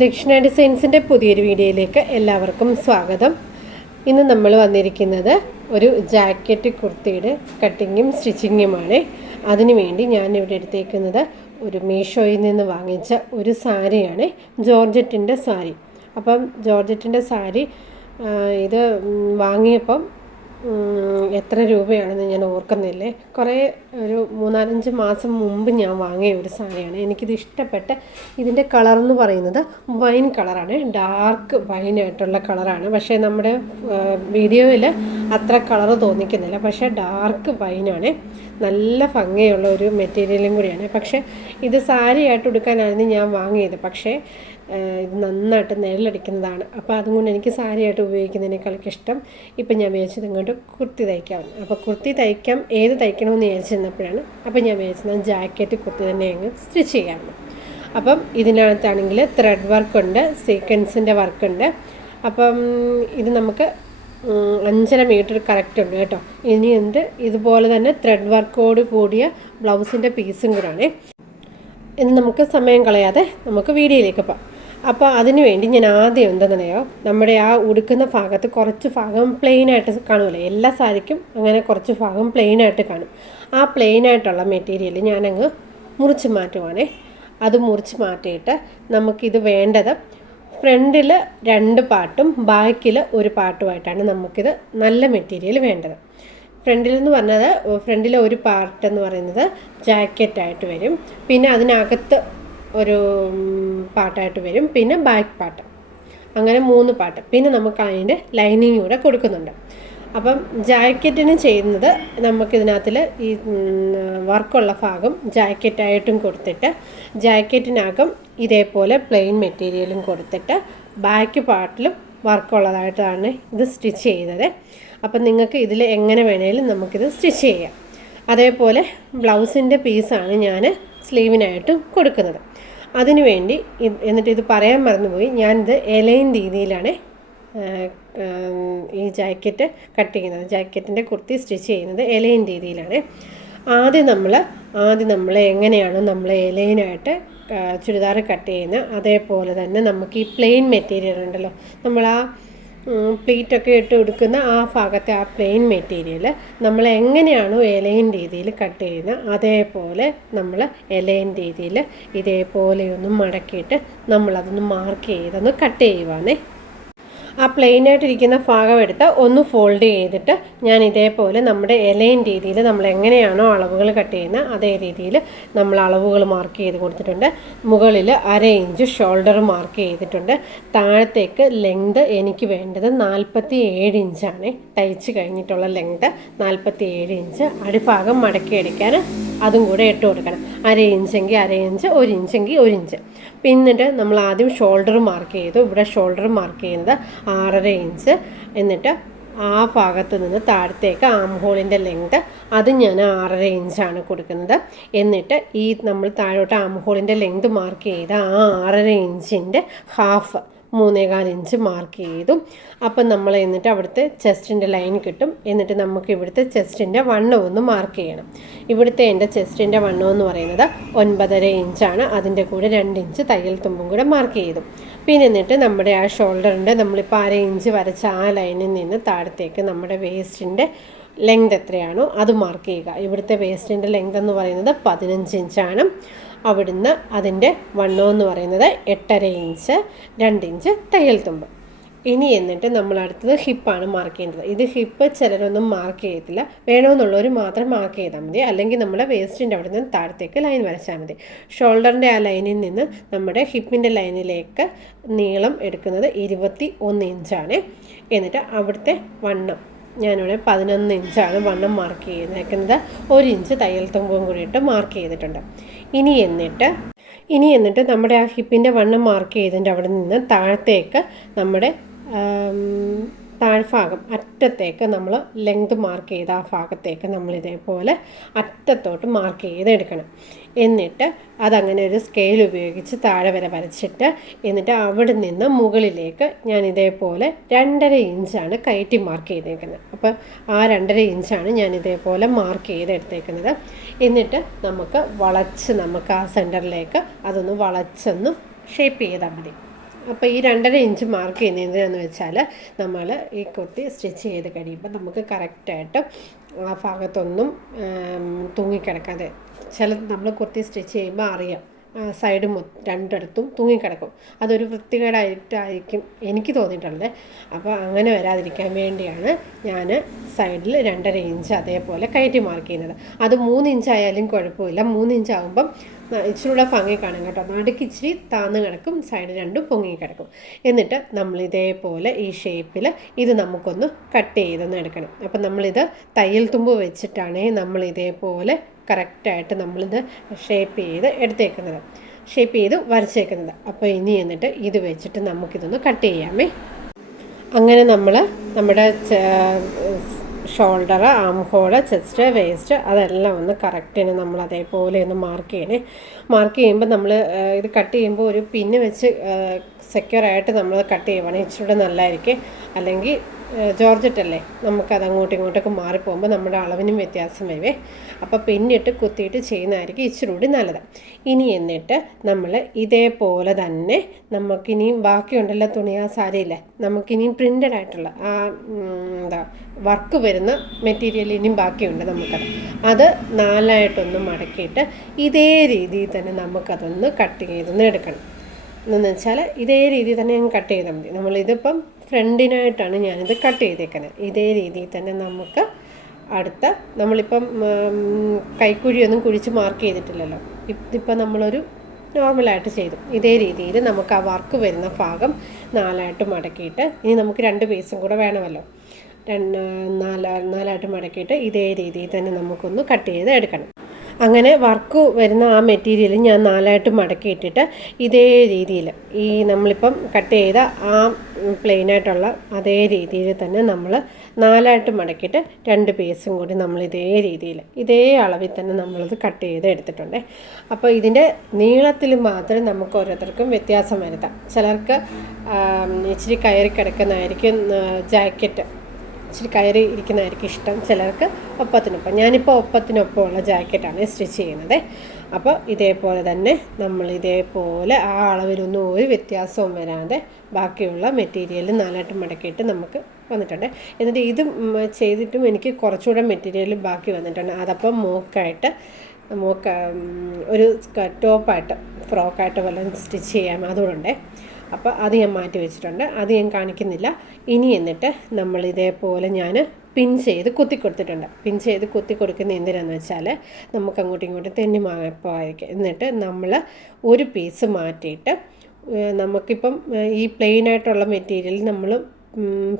ദക്ഷിണ ഡിസൈൻസിൻ്റെ പുതിയൊരു വീഡിയോയിലേക്ക് എല്ലാവർക്കും സ്വാഗതം. ഇന്ന് നമ്മൾ വന്നിരിക്കുന്നത് ഒരു ജാക്കറ്റ് കുർത്തിയുടെ കട്ടിങ്ങും സ്റ്റിച്ചിങ്ങുമാണ്. അതിനുവേണ്ടി ഞാനിവിടെ എടുത്തേക്കുന്നത് ഒരു മീഷോയിൽ നിന്ന് വാങ്ങിച്ച ഒരു സാരിയാണ്, ജോർജറ്റിൻ്റെ സാരി. അപ്പം ജോർജറ്റിൻ്റെ സാരി ഇത് വാങ്ങിയപ്പം എത്ര രൂപയാണെന്ന് ഞാൻ ഓർക്കുന്നില്ലേ. ഒരു 3-4 മാസം മുമ്പ് ഞാൻ വാങ്ങിയ ഒരു സാരിയാണ്. എനിക്കിത് ഇഷ്ടപ്പെട്ട ഇതിൻ്റെ കളറെന്ന് പറയുന്നത് വൈൻ കളറാണ്, ഡാർക്ക് വൈനായിട്ടുള്ള കളറാണ്. പക്ഷേ നമ്മുടെ വീഡിയോയിൽ അത്ര കളറ് തോന്നിക്കുന്നില്ല, പക്ഷേ ഡാർക്ക് വൈനാണ്. നല്ല ഭംഗിയുള്ള ഒരു മെറ്റീരിയലും കൂടിയാണ്. പക്ഷേ ഇത് സാരിയായിട്ട് ഉടുക്കാനായിരുന്നു ഞാൻ വാങ്ങിയത്. പക്ഷേ ഇത് നന്നായിട്ട് നിഴലടിക്കുന്നതാണ്. അപ്പോൾ അതുകൊണ്ട് എനിക്ക് സാരിയായിട്ട് ഉപയോഗിക്കുന്നതിനേക്കാളൊക്കെ ഇഷ്ടം ഇപ്പം ഞാൻ വിചാരിച്ചത് ഇങ്ങോട്ട് കുർത്തി തയ്ക്കാമെന്ന്. അപ്പോൾ കുർത്തി തയ്ക്കാം, ഏത് തയ്ക്കണമെന്ന് വിചാരിച്ചിരുന്നപ്പോഴാണ് അപ്പം ഞാൻ വിചാരിച്ചത് ജാക്കറ്റ് കുർത്തി തന്നെ അങ്ങ് സ്റ്റിച്ച് ചെയ്യാമെന്ന്. അപ്പം ഇതിനകത്താണെങ്കിൽ ത്രെഡ് വർക്കുണ്ട്, സീക്വൻസിൻ്റെ വർക്കുണ്ട്. അപ്പം ഇത് നമുക്ക് 5.5 മീറ്റർ കറക്റ്റ് ഉണ്ട് കേട്ടോ. ഇനി ഉണ്ട് ഇതുപോലെ തന്നെ ത്രെഡ് വർക്കോട് കൂടിയ ബ്ലൗസിൻ്റെ പീസും കൂടാണ്. ഇനി നമുക്ക് സമയം കളയാതെ നമുക്ക് വീഡിയോയിലേക്ക് പോകാം. അപ്പോൾ അതിന് വേണ്ടി ഞാൻ ആദ്യം എന്താണെന്നറിയോ, നമ്മുടെ ആ ഉടുക്കുന്ന ഭാഗത്ത് കുറച്ച് ഭാഗം പ്ലെയിനായിട്ട് കാണുമല്ലോ. എല്ലാ സാരിക്കും അങ്ങനെ കുറച്ച് ഭാഗം പ്ലെയിനായിട്ട് കാണും. ആ പ്ലെയിനായിട്ടുള്ള മെറ്റീരിയൽ ഞാനങ്ങ് മുറിച്ച് മാറ്റുവാണേ. അത് മുറിച്ച് മാറ്റിയിട്ട് നമുക്കിത് വേണ്ടത് ഫ്രണ്ടിൽ 2 പാർട്ടും ബാക്കിൽ 1 പാർട്ടുമായിട്ടാണ് നമുക്കിത് നല്ല മെറ്റീരിയൽ വേണ്ടത്. ഫ്രണ്ടിലെ 1 പാർട്ട് എന്ന് പറയുന്നത് ജാക്കറ്റായിട്ട് വരും, പിന്നെ അതിനകത്ത് ഒരു പാർട്ടായിട്ട് വരും, പിന്നെ ബാക്ക് പാർട്ട്, അങ്ങനെ 3 പാർട്ട്. പിന്നെ നമുക്ക് അതിൻ്റെ ലൈനിങ് കൂടെ കൊടുക്കുന്നുണ്ട്. അപ്പം ജാക്കറ്റിന് ചെയ്യുന്നത് നമുക്കിതിനകത്തിൽ ഈ വർക്കുള്ള ഭാഗം ജാക്കറ്റായിട്ടും കൊടുത്തിട്ട് ജാക്കറ്റിനകം ഇതേപോലെ പ്ലെയിൻ മെറ്റീരിയലും കൊടുത്തിട്ട് ബാക്ക് പാർട്ടിലും വർക്കുള്ളതായിട്ടാണ് ഇത് സ്റ്റിച്ച് ചെയ്തത്. അപ്പം നിങ്ങൾക്ക് ഇതിൽ എങ്ങനെ വേണേലും നമുക്കിത് സ്റ്റിച്ച് ചെയ്യാം. അതേപോലെ ബ്ലൗസിൻ്റെ പീസാണ് ഞാൻ സ്ലീവിനായിട്ടും കൊടുക്കുന്നത്. അതിനുവേണ്ടി എന്നിട്ട് ഇത് പറയാൻ മറന്നുപോയി, ഞാനിത് എലൈൻ രീതിയിലാണ് ഈ ജാക്കറ്റ് കട്ട് ചെയ്യുന്നത്. ജാക്കറ്റിൻ്റെ കുർത്തി സ്റ്റിച്ച് ചെയ്യുന്നത് എലൈൻ രീതിയിലാണ്. ആദ്യം നമ്മൾ എങ്ങനെയാണ് നമ്മൾ എലൈനായിട്ട് ചുരിദാർ കട്ട് ചെയ്യുന്നത്, അതേപോലെ തന്നെ നമുക്ക് ഈ പ്ലെയിൻ മെറ്റീരിയൽ ഉണ്ടല്ലോ, നമ്മൾ ആ പ്ലീറ്റൊക്കെ ഇട്ട് കൊടുക്കുന്ന ആ ഭാഗത്തെ ആ പ്ലെയിൻ മെറ്റീരിയൽ നമ്മൾ എങ്ങനെയാണോ എലൈൻ രീതിയിൽ കട്ട് ചെയ്യുന്നത്, അതേപോലെ നമ്മൾ എലൈൻ രീതിയിൽ ഇതേപോലെയൊന്ന് മടക്കിയിട്ട് നമ്മളതൊന്ന് മാർക്ക് ചെയ്തൊന്ന് കട്ട് ചെയ്യുവാണേ. ആ പ്ലെയിനായിട്ടിരിക്കുന്ന ഭാഗം എടുത്ത് ഒന്ന് ഫോൾഡ് ചെയ്തിട്ട് ഞാൻ ഇതേപോലെ നമ്മുടെ എലൈൻ രീതിയിൽ നമ്മൾ എങ്ങനെയാണോ അളവുകൾ കട്ട് ചെയ്യുന്നത് അതേ രീതിയിൽ നമ്മൾ അളവുകൾ മാർക്ക് ചെയ്ത് കൊടുത്തിട്ടുണ്ട്. മുകളിൽ 1/2 ഇഞ്ച് ഷോൾഡർ മാർക്ക് ചെയ്തിട്ടുണ്ട്. താഴത്തേക്ക് ലെങ്ത് എനിക്ക് വേണ്ടത് 47 ഇഞ്ചാണ്. തയ്ച്ച് കഴിഞ്ഞിട്ടുള്ള ലെങ്ത് 47 ഇഞ്ച്. അടിഭാഗം മടക്കി അടിക്കാൻ അതും കൂടെ ഇട്ട് കൊടുക്കണം. 1/2 ഇഞ്ചെങ്കിൽ 1/2 ഇഞ്ച്, 1 ഇഞ്ചെങ്കിൽ 1 ഇഞ്ച്. പിന്നിട്ട് നമ്മൾ ആദ്യം ഷോൾഡർ മാർക്ക് ചെയ്തു. ഇവിടെ ഷോൾഡർ മാർക്ക് ചെയ്യുന്നത് 6.5 ഇഞ്ച്. എന്നിട്ട് ആ ഭാഗത്ത് നിന്ന് താഴത്തേക്ക് ആം ഹോളിൻ്റെ ലെങ്ത് അത് ഞാൻ 6.5 ഇഞ്ചാണ് കൊടുക്കുന്നത്. എന്നിട്ട് ഈ നമ്മൾ താഴോട്ട് ആം ഹോളിൻ്റെ ലെങ്ത് മാർക്ക് ചെയ്ത ആ 6.5 ഇഞ്ചിൻ്റെ ഹാഫ് 3.25 ഇഞ്ച് മാർക്ക് ചെയ്തു. അപ്പം നമ്മൾ എന്നിട്ട് അവിടുത്തെ ചെസ്റ്റിൻ്റെ ലൈൻ കിട്ടും. എന്നിട്ട് നമുക്ക് ഇവിടുത്തെ ചെസ്റ്റിൻ്റെ വണ്ണം ഒന്ന് മാർക്ക് ചെയ്യണം. ഇവിടുത്തെ എൻ്റെ ചെസ്റ്റിൻ്റെ വണ്ണം എന്ന് പറയുന്നത് 9.5 ഇഞ്ചാണ്. അതിൻ്റെ കൂടെ 2 ഇഞ്ച് തയ്യൽ തുമ്പും കൂടെ മാർക്ക് ചെയ്തു. പിന്നെ എന്നിട്ട് നമ്മുടെ ആ ഷോൾഡറിൻ്റെ നമ്മളിപ്പോൾ 1/2 ഇഞ്ച് വരച്ച ആ ലൈനിൽ നിന്ന് താഴത്തേക്ക് നമ്മുടെ വേസ്റ്റിൻ്റെ ലെങ്ത് എത്രയാണോ അത് മാർക്ക് ചെയ്യുക. ഇവിടുത്തെ വേസ്റ്റിൻ്റെ ലെങ്ത് എന്ന് പറയുന്നത് 15 ഇഞ്ചാണ്. അവിടുന്ന് അതിൻ്റെ വണ്ണം എന്ന് പറയുന്നത് 8.5 ഇഞ്ച്, 2 ഇഞ്ച് തയ്യൽ തുമ്പ്. ഇനി എന്നിട്ട് നമ്മൾ അടുത്തത് ഹിപ്പാണ് മാർക്ക് ചെയ്യേണ്ടത്. ഇത് ഹിപ്പ് ചിലരൊന്നും മാർക്ക് ചെയ്യത്തില്ല, വേണമെന്നുള്ളവർ മാത്രം മാർക്ക് ചെയ്താൽ മതി. അല്ലെങ്കിൽ നമ്മുടെ വേസ്റ്റിൻ്റെ അവിടെ നിന്ന് താഴത്തേക്ക് ലൈൻ വരച്ചാൽ മതി. ഷോൾഡറിൻ്റെ ആ ലൈനിൽ നിന്ന് നമ്മുടെ ഹിപ്പിൻ്റെ ലൈനിലേക്ക് നീളം എടുക്കുന്നത് 21 ഇഞ്ചാണ്. എന്നിട്ട് അവിടുത്തെ വണ്ണം ഞാനിവിടെ 11 ഇഞ്ചാണ് വണ്ണം മാർക്ക് ചെയ്തേക്കുന്നത്. 1 ഇഞ്ച് തയ്യൽ തുമ്പും കൂടിയിട്ട് മാർക്ക് ചെയ്തിട്ടുണ്ട്. ഇനി എന്നിട്ട് നമ്മുടെ ആ ഹിപ്പിൻ്റെ വണ്ണം മാർക്ക് ചെയ്തതിൻ്റെ അവിടെ നിന്ന് താഴത്തേക്ക് നമ്മുടെ താഴ്ഭാഗം അറ്റത്തേക്ക് നമ്മൾ ലെങ്ത് മാർക്ക് ചെയ്ത ആ ഭാഗത്തേക്ക് നമ്മൾ ഇതേപോലെ അറ്റത്തോട്ട് മാർക്ക് ചെയ്തെടുക്കണം. എന്നിട്ട് അതങ്ങനെ ഒരു സ്കെയിൽ ഉപയോഗിച്ച് താഴെ വരെ വരച്ചിട്ട് എന്നിട്ട് അവിടെ നിന്ന് മുകളിലേക്ക് ഞാൻ ഇതേപോലെ 2.5 ഇഞ്ചാണ് കയറ്റി മാർക്ക് ചെയ്തേക്കുന്നത്. അപ്പോൾ ആ 2.5 ഇഞ്ചാണ് ഞാൻ ഇതേപോലെ മാർക്ക് ചെയ്തെടുത്തേക്കുന്നത്. എന്നിട്ട് നമുക്ക് ആ സെൻറ്ററിലേക്ക് അതൊന്ന് വളച്ചൊന്ന് ഷേപ്പ് ചെയ്താൽ മതി. അപ്പോൾ ഈ 2.5 ഇഞ്ച് മാർക്ക് ചെയ്യുന്നത് എന്തിനാണെന്ന് വെച്ചാൽ നമ്മൾ ഈ കുർത്തി സ്റ്റിച്ച് ചെയ്ത് കഴിയുമ്പോൾ നമുക്ക് കറക്റ്റായിട്ട് ആ ഭാഗത്തൊന്നും തൂങ്ങിക്കിടക്കാതെ, നമ്മൾ കുർത്തി സ്റ്റിച്ച് ചെയ്യുമ്പോൾ അറിയാം സൈഡ് രണ്ടിടത്തും തൂങ്ങിക്കിടക്കും. അതൊരു വൃത്തികേടായിട്ടായിരിക്കും എനിക്ക് തോന്നിയിട്ടുള്ളത്. അപ്പോൾ അങ്ങനെ വരാതിരിക്കാൻ വേണ്ടിയാണ് ഞാൻ സൈഡിൽ 2.5 ഇഞ്ച് അതേപോലെ കയറ്റി മാർക്ക് ചെയ്യുന്നത്. അത് 3 ഇഞ്ചായാലും കുഴപ്പമില്ല. 3 ഇഞ്ചാകുമ്പം ഇച്ചിരി കൂടെ ഭംഗി കാണും കേട്ടോ. നടുക്ക് ഇച്ചിരി താന്ന് കിടക്കും, സൈഡ് രണ്ടും പൊങ്ങി കിടക്കും. എന്നിട്ട് നമ്മൾ ഇതേപോലെ ഈ ഷേപ്പിൽ ഇത് നമുക്കൊന്ന് കട്ട് ചെയ്തൊന്ന് എടുക്കണം. അപ്പം നമ്മളിത് തയ്യൽ തുമ്പ് വെച്ചിട്ടാണ് നമ്മൾ ഇതേപോലെ കറക്റ്റായിട്ട് നമ്മളിത് ഷേപ്പ് ചെയ്ത് വരച്ചേക്കുന്നത്. അപ്പോൾ ഇനി എന്നിട്ട് ഇത് വെച്ചിട്ട് നമുക്കിതൊന്ന് കട്ട് ചെയ്യാമേ. അങ്ങനെ നമ്മൾ നമ്മുടെ ഷോൾഡർ, ആം ഹോള്, ചെസ്റ്റ്, വേസ്റ്റ് അതെല്ലാം ഒന്ന് കറക്റ്റിന് നമ്മൾ അതേപോലെ ഒന്ന് മാർക്ക് ചെയ്യണേ. മാർക്ക് ചെയ്യുമ്പോൾ നമ്മൾ ഇത് കട്ട് ചെയ്യുമ്പോൾ ഒരു പിന്ന് വെച്ച് സെക്യൂറായിട്ട് നമ്മൾ കട്ട് ചെയ്യുവാണെങ്കിൽ ഇച്ചിരി നല്ലതായിരിക്കും. അല്ലെങ്കിൽ ജോർജറ്റല്ലേ, നമുക്കത് അങ്ങോട്ടും ഇങ്ങോട്ടൊക്കെ മാറിപ്പോകുമ്പോൾ നമ്മുടെ അളവിനും വ്യത്യാസം വരുവേ. അപ്പോൾ പിന്നിട്ട് കുത്തിയിട്ട് ചെയ്യുന്നതായിരിക്കും ഇച്ചിരി കൂടി നല്ലത്. ഇനി എന്നിട്ട് നമ്മൾ ഇതേപോലെ തന്നെ നമുക്കിനിയും ബാക്കിയുണ്ടല്ലോ തുണി, ആ സാരിയില്ലേ, നമുക്കിനിയും പ്രിൻ്റഡ് ആയിട്ടുള്ള വർക്ക് വരുന്ന മെറ്റീരിയൽ ഇനിയും ബാക്കിയുണ്ട്. അത് 4ആയിട്ടൊന്ന് മടക്കിയിട്ട് ഇതേ രീതിയിൽ തന്നെ നമുക്കതൊന്ന് കട്ട് ചെയ്തൊന്ന് എടുക്കണം. എന്നു വെച്ചാൽ ഇതേ രീതിയിൽ തന്നെ ഞാൻ കട്ട് ചെയ്താൽ മതി. നമ്മളിതിപ്പം ഫ്രണ്ടിനായിട്ടാണ് ഞാനിത് കട്ട് ചെയ്തേക്കുന്നത്. ഇതേ രീതിയിൽ തന്നെ നമുക്ക് നമ്മളിപ്പം കൈക്കുഴിയൊന്നും കുഴിച്ച് മാർക്ക് ചെയ്തിട്ടില്ലല്ലോ. ഇതിപ്പോൾ നമ്മളൊരു നോർമലായിട്ട് ചെയ്തു. ഇതേ രീതിയിൽ നമുക്ക് ആ വർക്ക് വരുന്ന ഭാഗം 4ആയിട്ട് മടക്കിയിട്ട്, ഇനി നമുക്ക് 2 പീസും കൂടെ വേണമല്ലോ, 4ആയിട്ട് മടക്കിയിട്ട് ഇതേ രീതിയിൽ തന്നെ നമുക്കൊന്ന് കട്ട് ചെയ്ത് എടുക്കണം. അങ്ങനെ വർക്ക് വരുന്ന ആ മെറ്റീരിയൽ ഞാൻ 4ആയിട്ട് മടക്കിയിട്ടിട്ട് ഇതേ രീതിയിൽ ഈ നമ്മളിപ്പം കട്ട് ചെയ്ത ആ പ്ലെയിനായിട്ടുള്ള അതേ രീതിയിൽ തന്നെ നമ്മൾ 4ആയിട്ട് മടക്കിയിട്ട് 2 പീസും കൂടി നമ്മൾ ഇതേ അളവിൽ തന്നെ നമ്മളത് കട്ട് ചെയ്ത് എടുത്തിട്ടുണ്ട്. അപ്പോൾ ഇതിൻ്റെ നീളത്തിൽ മാത്രമേ നമുക്ക് ഓരോരുത്തർക്കും വ്യത്യാസം വരുത്താം. ചിലർക്ക് ഇച്ചിരി കയറി കിടക്കുന്നതായിരിക്കും ജാക്കറ്റ്, ഇച്ചിരി കയറി ഇരിക്കുന്നതായിരിക്കും ഇഷ്ടം. ചിലർക്ക് ഒപ്പത്തിനൊപ്പം, ഞാനിപ്പോൾ ഒപ്പത്തിനൊപ്പമുള്ള ജാക്കറ്റാണ് സ്റ്റിച്ച് ചെയ്യുന്നത്. അപ്പോൾ ഇതേപോലെ തന്നെ നമ്മൾ ഇതേപോലെ ആ അളവിലൊന്നും ഒരു വ്യത്യാസവും വരാതെ ബാക്കിയുള്ള മെറ്റീരിയൽ 4ആയിട്ട് മടക്കിയിട്ട് നമുക്ക് വന്നിട്ടുണ്ട്. എന്നിട്ട് ഇത് ചെയ്തിട്ടും എനിക്ക് കുറച്ചുകൂടെ മെറ്റീരിയൽ ബാക്കി വന്നിട്ടുണ്ട്. അതപ്പം ഒരു ടോപ്പായിട്ട് ഫ്രോക്കായിട്ട് വല്ലതും സ്റ്റിച്ച് ചെയ്യാം, അതുകൊണ്ട് അപ്പോൾ അത് ഞാൻ മാറ്റി വെച്ചിട്ടുണ്ട്. അത് ഞാൻ കാണിക്കുന്നില്ല. ഇനി എന്നിട്ട് നമ്മൾ ഇതേപോലെ ഞാൻ പിൻ ചെയ്ത് കുത്തി കൊടുത്തിട്ടുണ്ട്. പിൻ ചെയ്ത് കുത്തി കൊടുക്കുന്ന എന്തിനാണെന്ന് വെച്ചാൽ നമുക്ക് അങ്ങോട്ടും ഇങ്ങോട്ടും തെന്നി മാറിപ്പോയിരിക്കും. എന്നിട്ട് നമ്മൾ ഒരു പീസ് മാറ്റിയിട്ട് നമുക്കിപ്പം ഈ പ്ലെയിനായിട്ടുള്ള മെറ്റീരിയൽ നമ്മൾ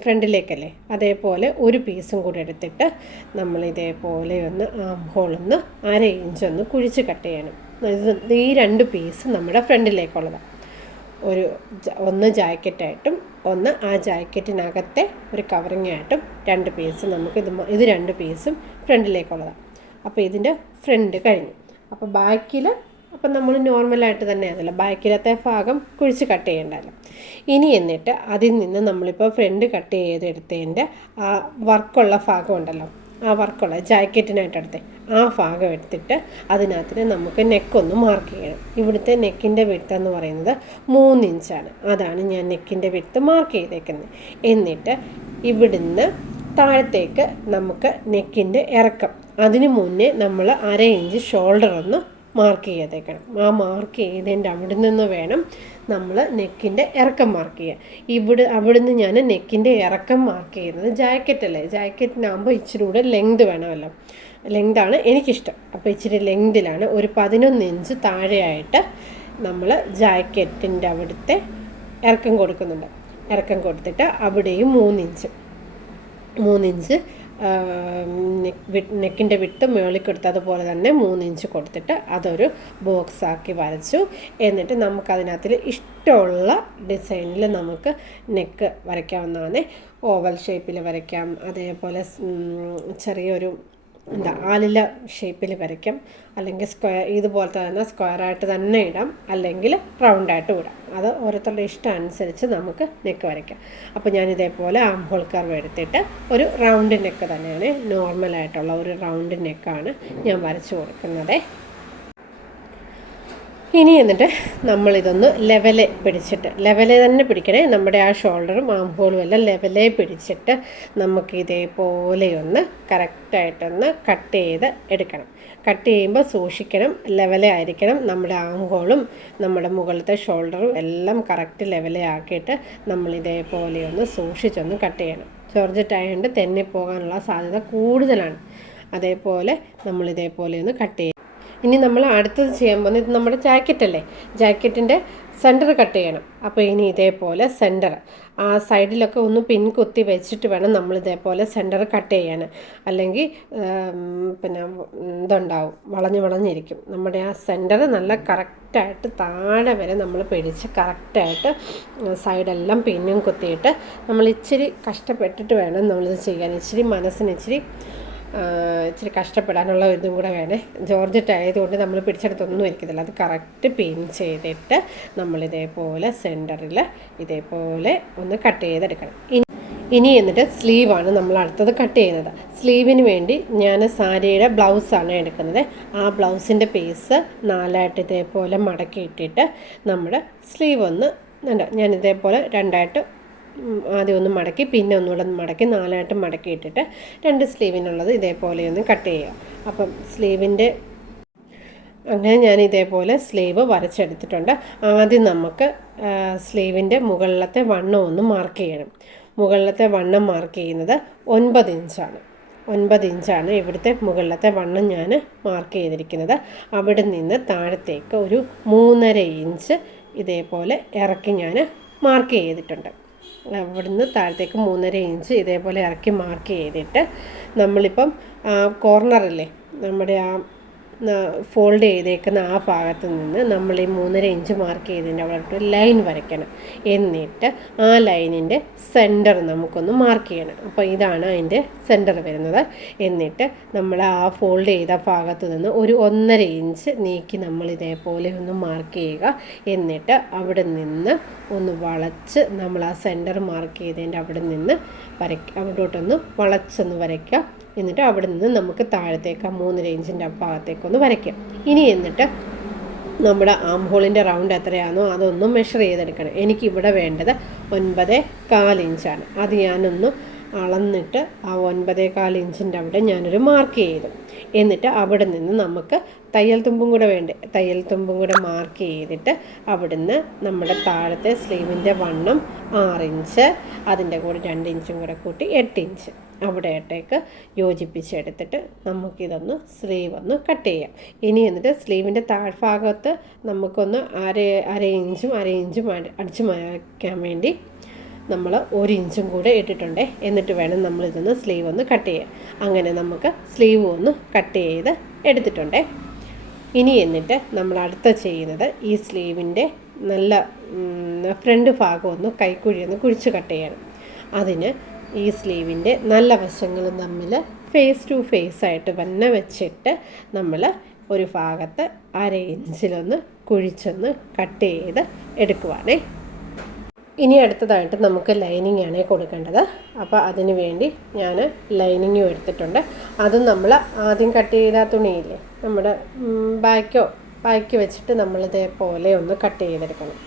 ഫ്രണ്ടിലേക്കല്ലേ, അതേപോലെ ഒരു പീസും കൂടി എടുത്തിട്ട് നമ്മൾ ഇതേപോലെ ഒന്ന് ആം ഹോളൊന്ന് 1/2 ഇഞ്ച് കുഴിച്ച് കട്ട് ചെയ്യണം. ഈ 2 പീസ് നമ്മുടെ ഫ്രണ്ടിലേക്കുള്ളതാണ്. ഒന്ന് ജാക്കറ്റായിട്ടും ഒന്ന് ആ ജാക്കറ്റിനകത്തെ ഒരു കവറിങ്ങായിട്ടും 2 പീസ് നമുക്ക് ഇത് 2 പീസും ഫ്രണ്ടിലേക്കുള്ളതാണ്. അപ്പോൾ ഇതിൻ്റെ ഫ്രണ്ട് കഴിഞ്ഞു. അപ്പോൾ ബാക്കിൽ നമ്മൾ നോർമലായിട്ട് തന്നെ ആണല്ലോ, ബാക്കിലത്തെ ഭാഗം കുഴിച്ച് കട്ട് ചെയ്യേണ്ടല്ലോ. ഇനി എന്നിട്ട് അതിൽ നിന്ന് നമ്മളിപ്പോൾ ഫ്രണ്ട് കട്ട് ചെയ്തെടുത്തതിൻ്റെ ആ വർക്കുള്ള ഭാഗം ഉണ്ടല്ലോ, ആ വർക്കുള്ള ജാക്കറ്റിനായിട്ടെടുത്ത് ആ ഭാഗം എടുത്തിട്ട് അതിനകത്തിന് നമുക്ക് നെക്കൊന്ന് മാർക്ക് ചെയ്യണം. ഇവിടുത്തെ നെക്കിൻ്റെ വിഡ്ത്ത് എന്ന് പറയുന്നത് 3 ഇഞ്ചാണ്. അതാണ് ഞാൻ നെക്കിൻ്റെ വിഡ്ത്ത് മാർക്ക് ചെയ്തേക്കുന്നത്. എന്നിട്ട് ഇവിടുന്ന് താഴത്തേക്ക് നമുക്ക് നെക്കിൻ്റെ ഇറക്കം, അതിന് മുന്നേ നമ്മൾ 1/2 ഇഞ്ച് ഷോൾഡർ ഒന്ന് മാർക്ക് ചെയ്തേക്കണം. ആ മാർക്ക് ചെയ്തതിൻ്റെ അവിടെ നിന്ന് വേണം നമ്മൾ നെക്കിൻ്റെ ഇറക്കം മാർക്ക് ചെയ്യുക. അവിടുന്ന് ഞാൻ നെക്കിൻ്റെ ഇറക്കം മാർക്ക് ചെയ്യുന്നത് ജാക്കറ്റല്ലേ, ജാക്കറ്റിനാകുമ്പോൾ ഇച്ചിരി കൂടെ ലെങ്ത് വേണമല്ലോ, ലെങ്താണ് എനിക്കിഷ്ടം. അപ്പോൾ ഇച്ചിരി ലെങ്തിലാണ് ഒരു 11 ഇഞ്ച് താഴെയായിട്ട് നമ്മൾ ജാക്കറ്റിൻ്റെ അവിടുത്തെ ഇറക്കം കൊടുക്കുന്നുണ്ട്. ഇറക്കം കൊടുത്തിട്ട് അവിടെയും 3 ഇഞ്ച് നെക്കിൻ്റെ വിട്ട് മുകളിൽ കൊടുത്ത് അതുപോലെ തന്നെ 3 ഇഞ്ച് കൊടുത്തിട്ട് അതൊരു ബോക്സാക്കി വരച്ചു. എന്നിട്ട് നമുക്കതിനകത്തിൽ ഇഷ്ടമുള്ള ഡിസൈനിൽ നമുക്ക് നെക്ക് വരയ്ക്കാവുന്നതാണ്. ഓവൽ ഷേപ്പിൽ വരയ്ക്കാം, അതേപോലെ ചെറിയൊരു ആലില ഷേപ്പിൽ വരയ്ക്കാം, അല്ലെങ്കിൽ ഇതുപോലത്തെ തന്നെ സ്ക്വയറായിട്ട് തന്നെ ഇടാം, അല്ലെങ്കിൽ റൗണ്ടായിട്ടും ഇടാം. അത് ഓരോരുത്തരുടെ ഇഷ്ടം അനുസരിച്ച് നമുക്ക് നെക്ക് വരയ്ക്കാം. അപ്പോൾ ഞാനിതേപോലെ ആം ഹോൾ കർവ് എടുത്തിട്ട് ഒരു റൗണ്ട് നെക്ക് തന്നെയാണ്, നോർമലായിട്ടുള്ള ഒരു റൗണ്ട് നെക്കാണ് ഞാൻ വരച്ചു കൊടുക്കുന്നത്. ഇനി എന്നിട്ട് നമ്മളിതൊന്ന് ലെവലെ പിടിച്ചിട്ട്, ലെവലെ തന്നെ പിടിക്കണേ, നമ്മുടെ ആ ഷോൾഡറും ആം ഹോളും എല്ലാം ലെവലെ പിടിച്ചിട്ട് നമുക്ക് ഇതേപോലെയൊന്ന് കറക്റ്റായിട്ടൊന്ന് കട്ട് ചെയ്ത് എടുക്കണം. കട്ട് ചെയ്യുമ്പോൾ സൂക്ഷിക്കണം, ലെവലെ ആയിരിക്കണം. നമ്മുടെ ആം ഹോളും നമ്മുടെ മുകളിലത്തെ ഷോൾഡറും എല്ലാം കറക്റ്റ് ലെവലെ ആക്കിയിട്ട് നമ്മളിതേപോലെയൊന്ന് സൂക്ഷിച്ചൊന്ന് കട്ട് ചെയ്യണം. ജോർജറ്റ് ആയതുകൊണ്ട് തെന്നിപ്പോകാനുള്ള സാധ്യത കൂടുതലാണ്. അതേപോലെ നമ്മളിതേപോലെ ഒന്ന് കട്ട് ചെയ്യും. ഇനി നമ്മൾ അടുത്തത് ചെയ്യാൻ പോകുന്നത്, ഇത് നമ്മുടെ ജാക്കറ്റല്ലേ, ജാക്കറ്റിൻ്റെ സെൻറ്റർ കട്ട് ചെയ്യണം. അപ്പോൾ ഇനി ഇതേപോലെ സെൻറ്റർ ആ സൈഡിലൊക്കെ ഒന്ന് പിൻ കുത്തി വെച്ചിട്ട് വേണം നമ്മൾ ഇതേപോലെ സെൻറ്റർ കട്ട് ചെയ്യാൻ. അല്ലെങ്കിൽ പിന്നെ ഇതുണ്ടാവും, വളഞ്ഞിരിക്കും. നമ്മുടെ ആ സെൻറ്റർ നല്ല കറക്റ്റായിട്ട് താഴെ വരെ നമ്മൾ പിടിച്ച് കറക്റ്റായിട്ട് സൈഡെല്ലാം പിന്നും കുത്തിയിട്ട് നമ്മൾ ഇച്ചിരി കഷ്ടപ്പെട്ടിട്ട് വേണം നമ്മളിത് ചെയ്യാൻ. ഇച്ചിരി മനസ്സിന് ഇച്ചിരി കഷ്ടപ്പെടാനുള്ള ഇതും കൂടെ വേണേ. ജോർജറ്റ് ആയതുകൊണ്ട് നമ്മൾ പിടിച്ചെടുത്തൊന്നും ഇരിക്കത്തില്ല. അത് കറക്റ്റ് പിൻ ചെയ്തിട്ട് നമ്മളിതേപോലെ സെൻറ്ററിൽ ഇതേപോലെ ഒന്ന് കട്ട് ചെയ്തെടുക്കണം. ഇനി എന്നിട്ട് സ്ലീവാണ് നമ്മൾ അടുത്തത് കട്ട് ചെയ്യുന്നത്. സ്ലീവിന് വേണ്ടി ഞാൻ സാരിയുടെ ബ്ലൗസാണ് എടുക്കുന്നത്. ആ ബ്ലൗസിൻ്റെ പീസ് 4ആയിട്ട് ഇതേപോലെ മടക്കിയിട്ടിട്ട് നമ്മുടെ സ്ലീവ് ഒന്ന് ഞാൻ ഇതേപോലെ 2ആയിട്ട് ആദ്യം ഒന്ന് മടക്കി പിന്നെ ഒന്നുകൂടെ മടക്കി 4ആയിട്ട് മടക്കിയിട്ടിട്ട് 2 സ്ലീവിനുള്ളത് ഇതേപോലെ ഒന്ന് കട്ട് ചെയ്യുക. അപ്പം സ്ലീവിൻ്റെ അങ്ങനെ ഞാൻ ഇതേപോലെ സ്ലീവ് വരച്ചെടുത്തിട്ടുണ്ട്. ആദ്യം നമുക്ക് സ്ലീവിൻ്റെ മുകളിലത്തെ വണ്ണം ഒന്ന് മാർക്ക് ചെയ്യണം. മുകളിലത്തെ വണ്ണം മാർക്ക് ചെയ്യുന്നത് 9 ഇഞ്ചാണ്. 9 ഇഞ്ചാണ് ഇവിടുത്തെ മുകളിലത്തെ വണ്ണം ഞാൻ മാർക്ക് ചെയ്തിരിക്കുന്നത്. അവിടെ നിന്ന് താഴത്തേക്ക് ഒരു 3.5 ഇഞ്ച് ഇതേപോലെ ഇറക്കി ഞാൻ മാർക്ക് ചെയ്തിട്ടുണ്ട്. അവിടുന്ന് താഴത്തേക്ക് 3.5 ഇഞ്ച് ഇതേപോലെ ഇറക്കി മാർക്ക് ചെയ്തിട്ട് നമ്മളിപ്പം കോർണറില്ലേ, നമ്മുടെ ആ ഫോൾഡ് ചെയ്തേക്കുന്ന ആ ഭാഗത്ത് നിന്ന് നമ്മൾ ഈ 3.5 ഇഞ്ച് മാർക്ക് ചെയ്തതിൻ്റെ അവിടെ ലൈൻ വരയ്ക്കണം. എന്നിട്ട് ആ ലൈനിൻ്റെ സെൻറ്റർ നമുക്കൊന്ന് മാർക്ക് ചെയ്യണം. അപ്പോൾ ഇതാണ് അതിൻ്റെ സെൻറ്റർ വരുന്നത്. എന്നിട്ട് നമ്മൾ ആ ഫോൾഡ് ചെയ്ത ഭാഗത്ത് നിന്ന് ഒരു 1.5 ഇഞ്ച് നീക്കി നമ്മൾ ഇതേപോലെ ഒന്ന് മാർക്ക് ചെയ്യുക. എന്നിട്ട് അവിടെ നിന്ന് ഒന്ന് വളച്ച് നമ്മൾ ആ സെൻറ്റർ മാർക്ക് ചെയ്തതിൻ്റെ അവിടെ നിന്ന് അവിടോട്ടൊന്ന് വളച്ചൊന്ന് വരയ്ക്കുക. എന്നിട്ട് അവിടെ നിന്ന് നമുക്ക് താഴത്തേക്ക് 3.5 ഇഞ്ചിൻ്റെ ഭാഗത്തേക്കൊന്ന് വരയ്ക്കാം. ഇനി എന്നിട്ട് നമ്മുടെ ആം ഹോളിൻ്റെ റൗണ്ട് എത്രയാണോ അതൊന്നും മെഷർ ചെയ്തെടുക്കണം. എനിക്കിവിടെ വേണ്ടത് 9.25 ഇഞ്ചാണ്. അത് ഞാനൊന്ന് അളന്നിട്ട് ആ 9.25 ഇഞ്ചിൻ്റെ അവിടെ ഞാനൊരു മാർക്ക് ചെയ്തു. എന്നിട്ട് അവിടെ നിന്ന് നമുക്ക് തയ്യൽ തുമ്പും കൂടെ മാർക്ക് ചെയ്തിട്ട് അവിടുന്ന് നമ്മുടെ താഴത്തെ സ്ലീവിൻ്റെ വണ്ണം 6 ഇഞ്ച്, അതിൻ്റെ കൂടെ 2 ഇഞ്ചും കൂടെ കൂട്ടി 8 ഇഞ്ച് അവിടെയായിട്ടേക്ക് യോജിപ്പിച്ചെടുത്തിട്ട് നമുക്കിതൊന്ന് സ്ലീവ് ഒന്ന് കട്ട് ചെയ്യാം. ഇനി എന്നിട്ട് സ്ലീവിൻ്റെ താഴ്ഭാഗത്ത് നമുക്കൊന്ന് അര ഇഞ്ചും അടിച്ചു മായ്ക്കാൻ വേണ്ടി നമ്മൾ 1 ഇഞ്ചും കൂടെ ഇട്ടിട്ടുണ്ട്. എന്നിട്ട് വേണം നമ്മളിതൊന്ന് സ്ലീവ് ഒന്ന് കട്ട് ചെയ്യാൻ. അങ്ങനെ നമുക്ക് സ്ലീവ് ഒന്ന് കട്ട് ചെയ്ത് എടുത്തിട്ടുണ്ട്. ഇനി എന്നിട്ട് നമ്മൾ അടുത്ത ചെയ്യുന്നത് ഈ സ്ലീവിൻ്റെ നല്ല ഫ്രണ്ട് ഭാഗം ഒന്ന് കൈക്കുഴി ഒന്ന് കുഴിച്ച് കട്ട് ചെയ്യണം. അതിന് ഈ സ്ലീവിൻ്റെ നല്ല വശങ്ങളും തമ്മിൽ ഫേസ് ടു ഫേസ് ആയിട്ട് തന്നെ വെച്ചിട്ട് നമ്മൾ ഒരു ഭാഗത്ത് 1/2 ഇഞ്ചിലൊന്ന് കുഴിച്ചൊന്ന് കട്ട് ചെയ്ത് എടുക്കുവാണേ. ഇനി അടുത്തതായിട്ട് നമുക്ക് ലൈനിങ് ആണ് കൊടുക്കേണ്ടത്. അപ്പോൾ അതിന് വേണ്ടി ഞാൻ ലൈനിങ്ങും എടുത്തിട്ടുണ്ട്. അതും നമ്മൾ ആദ്യം കട്ട് ചെയ്ത തുണിയില്ലേ, നമ്മുടെ ബാക്ക് വെച്ചിട്ട് നമ്മളിതേപോലെ ഒന്ന് കട്ട് ചെയ്തെടുക്കണം.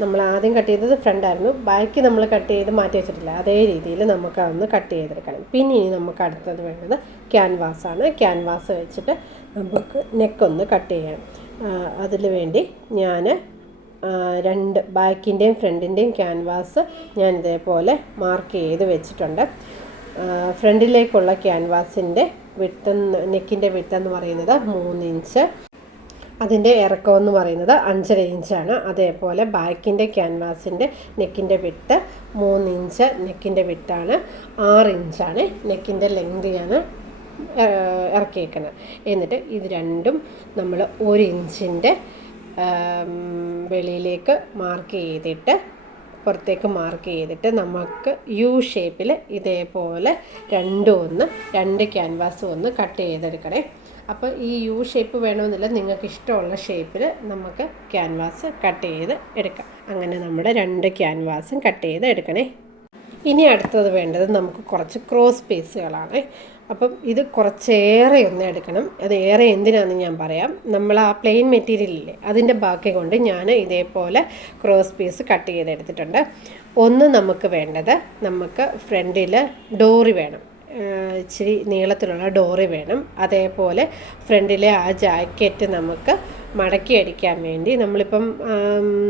നമ്മൾ ആദ്യം കട്ട് ചെയ്തത് ഫ്രണ്ടായിരുന്നു, ബാക്ക് നമ്മൾ കട്ട് ചെയ്ത് മാറ്റി വെച്ചിട്ടില്ല. അതേ രീതിയിൽ നമുക്ക് അതൊന്ന് കട്ട് ചെയ്തെടുക്കണം. പിന്നെ ഇനി നമുക്ക് അടുത്തത് വേണ്ടത് ക്യാൻവാസാണ്. ക്യാൻവാസ് വെച്ചിട്ട് നമുക്ക് നെക്കൊന്ന് കട്ട് ചെയ്യണം. അതിൽ വേണ്ടി ഞാൻ 2 ബാക്കിൻ്റെയും ഫ്രണ്ടിൻ്റെയും ക്യാൻവാസ് ഞാൻ ഇതേപോലെ മാർക്ക് ചെയ്ത് വെച്ചിട്ടുണ്ട്. ഫ്രണ്ടിലേക്കുള്ള ക്യാൻവാസിൻ്റെ നെക്കിൻ്റെ വിട്ടെന്ന് പറയുന്നത് 3 ഇഞ്ച്, അതിൻ്റെ ഇറക്കമെന്ന് പറയുന്നത് 5.5 ഇഞ്ചാണ്. അതേപോലെ ബാക്കിൻ്റെ ക്യാൻവാസിൻ്റെ നെക്കിൻ്റെ വിട്ട് 3 ഇഞ്ച് നെക്കിൻ്റെ വിട്ടാണ്. 6 ഇഞ്ചാണ് നെക്കിൻ്റെ ലെങ്ത് ഞാൻ ഇറക്കിയേക്കുന്നത്. എന്നിട്ട് ഇത് രണ്ടും നമ്മൾ 1 ഇഞ്ചിൻ്റെ വെളിയിലേക്ക് മാർക്ക് ചെയ്തിട്ട് പുറത്തേക്ക് മാർക്ക് ചെയ്തിട്ട് നമുക്ക് യു ഷേപ്പിൽ ഇതേപോലെ 2 ക്യാൻവാസും ഒന്ന് കട്ട് ചെയ്തെടുക്കണേ. അപ്പോൾ ഈ യു ഷേപ്പ് വേണമെന്നില്ല, നിങ്ങൾക്ക് ഇഷ്ടമുള്ള ഷേപ്പിൽ നമുക്ക് ക്യാൻവാസ് കട്ട് ചെയ്ത് എടുക്കാം. അങ്ങനെ നമ്മുടെ 2 ക്യാൻവാസും കട്ട് ചെയ്ത് എടുക്കണേ. ഇനി അടുത്തത് വേണ്ടത് നമുക്ക് കുറച്ച് ക്രോസ് പീസുകളാണ്. അപ്പം ഇത് കുറച്ചേറെ ഒന്ന് എടുക്കണം. അത് ഏറെ എന്തിനാണെന്ന് ഞാൻ പറയാം. നമ്മൾ ആ പ്ലെയിൻ മെറ്റീരിയലില്ലേ അതിൻ്റെ ബാക്കി കൊണ്ട് ഞാൻ ഇതേപോലെ ക്രോസ് പീസ് കട്ട് ചെയ്തെടുത്തിട്ടുണ്ട്. ഒന്ന് നമുക്ക് വേണ്ടത്, നമുക്ക് ഫ്രണ്ടിൽ ഡോറി വേണം, ഇച്ചിരി നീളത്തിലുള്ള ഡോറി വേണം. അതേപോലെ ഫ്രണ്ടിലെ ആ ജാക്കറ്റ് നമുക്ക് മടക്കി അടിക്കാൻ വേണ്ടി നമ്മളിപ്പം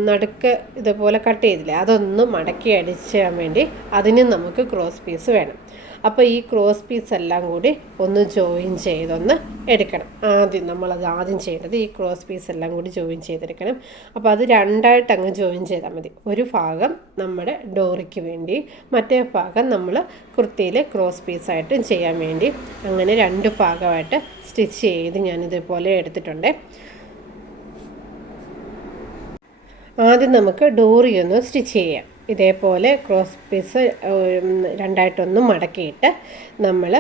നടുക്ക് ഇതുപോലെ കട്ട് ചെയ്തില്ലേ, അതൊന്ന് മടക്കി അടിച്ചാൻ വേണ്ടി അതിനും നമുക്ക് ക്രോസ് പീസ് വേണം. അപ്പോൾ ഈ ക്രോസ് പീസ് എല്ലാം കൂടി ഒന്ന് ജോയിൻ ചെയ്തൊന്ന് എടുക്കണം. നമ്മളത് ആദ്യം ചെയ്യേണ്ടത് ഈ ക്രോസ് പീസ് എല്ലാം കൂടി ജോയിൻ ചെയ്തെടുക്കണം. അപ്പോൾ അത് രണ്ടായിട്ട് അങ്ങ് ജോയിൻ ചെയ്താൽ മതി. ഒരു ഭാഗം നമ്മുടെ ഡോറിക്ക് വേണ്ടി, മറ്റേ ഭാഗം നമ്മൾ കുർത്തിയിൽ ക്രോസ് പീസായിട്ട് ചെയ്യാൻ വേണ്ടി. അങ്ങനെ രണ്ട് ഭാഗമായിട്ട് സ്റ്റിച്ച് ചെയ്ത് ഞാനിതേപോലെ എടുത്തിട്ടുണ്ട്. ആദ്യം നമുക്ക് ഡോറി ഒന്ന് സ്റ്റിച്ച് ചെയ്യാം. ഇതേപോലെ ക്രോസ് പീസ് രണ്ടായിട്ടൊന്ന് മടക്കിയിട്ട് നമ്മൾ